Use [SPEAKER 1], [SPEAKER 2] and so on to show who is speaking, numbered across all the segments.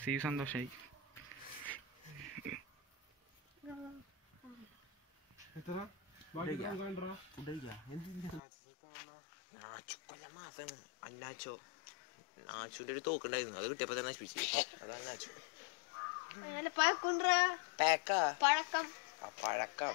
[SPEAKER 1] see സന്തോഷായി
[SPEAKER 2] അന്നാച്ചോന്റെ ഒരു തോക്കുണ്ടായിരുന്നു അത് കിട്ടിയപ്പോ തന്നെ നശിപ്പിച്ചു അതന്നാച്ചു പഴക്കം
[SPEAKER 3] പഴക്കം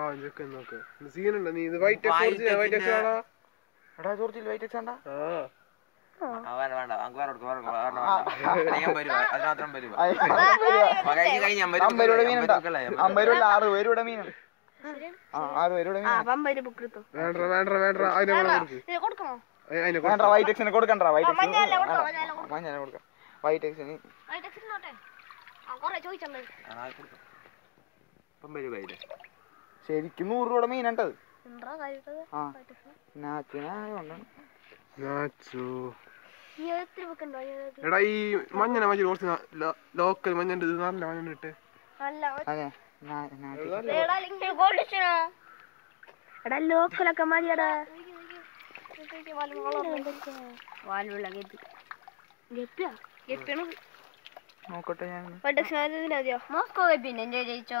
[SPEAKER 4] ആ ഇതൊക്കെ നോക്ക് സീൻ ഉണ്ട് നീ ഇത് വൈറ്റ് എക്സ്ആണോ
[SPEAKER 3] ജോർജിൽ വൈറ്റ് എക്സ് ആണ്ടാ
[SPEAKER 2] ചോദിച്ചു
[SPEAKER 3] ശരിക്കും നൂറ് കൂടെ മീനണ്ടത്
[SPEAKER 4] എടാ ഈ മഞ്ഞനെ മഞ്ഞ ലോക്കൽ മഞ്ഞണ്ട് നല്ല മഞ്ഞ ഇട്ട്
[SPEAKER 2] എടാ ലോക്കലൊക്കെ മതിയടാ നോക്കട്ടെ ഞാൻ നോക്കോ പിന്നെ ജയിച്ചോ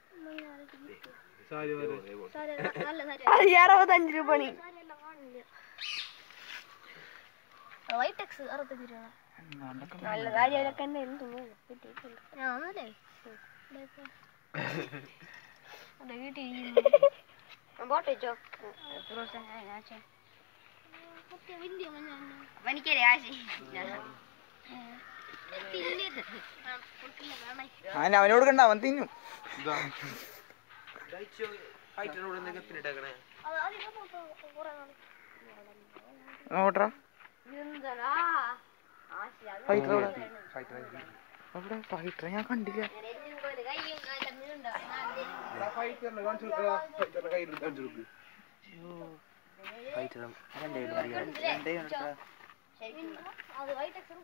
[SPEAKER 2] അറുപത്തഞ്ച് രൂപണി അപ്പൊട്ടോ എനിക്കറിയാശ
[SPEAKER 3] അവൻ അവനോട് കണ്ട അവൻ തിന്നു ഫൈറ്റർ ഞാൻ കണ്ടില്ല ഫൈറ്റർ രണ്ടേ രണ്ടേ അത് വൈറ്റ് അച്ഛനും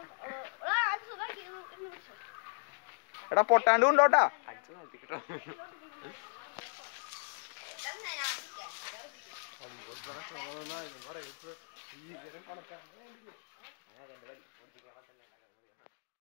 [SPEAKER 3] എടാ പൊട്ടാണ്ട് കൊണ്ടോട്ടാ I